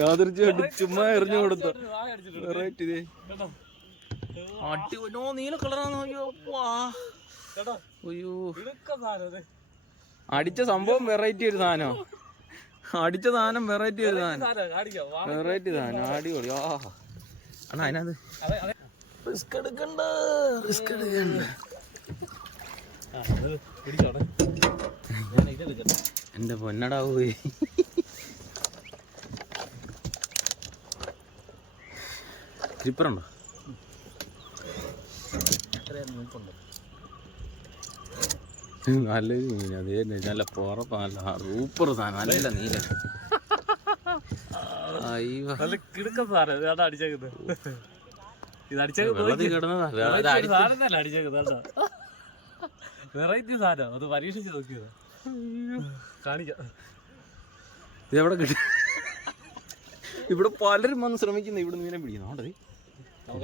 യാദൃച്ഛമായിട്ട് ചുമ്മാ എറിഞ്ഞു കൊടുത്ത. വെറൈറ്റി ഇതേ. അടിപൊളി ഓ നീല കളറാന്ന് അയ്യോ അടിച്ച സംഭവം വെറൈറ്റി ഒരു സാധനം? അടിച്ച സാധനം വെറൈറ്റി ഒരു സാധനം. വെറൈറ്റി സാധനം അടിപൊളി. ആ. അണ്ണാ അതിനകത്ത്. റിസ്ക് എടുക്കണ്ട. റിസ്ക് എടുക്കണ്ട. എന്റെ പൊന്നടാ പോയി ക്രിപ്പറുണ്ടോ നല്ലൊരു മീൻ അത് നല്ല പുറപ്പ് നല്ല സൂപ്പർ സാധനം. നല്ല നീല. നല്ല കിടുക്ക സാധനം. അടിച്ചേക്കുന്നത്? ഇത് അടിച്ചേക്കുന്നത് വെറൈറ്റി സാധനം. അത് പരീക്ഷിച്ച് നോക്കിയത്. കാണിക്കാം. ഇത് എവിടെ കിട്ടി? ഇവിടെ പലരും വന്ന് ശ്രമിക്കുന്നു. ഇവിടെ നിന്ന് മീനെ പിടിക്കുന്നു. അവിടെ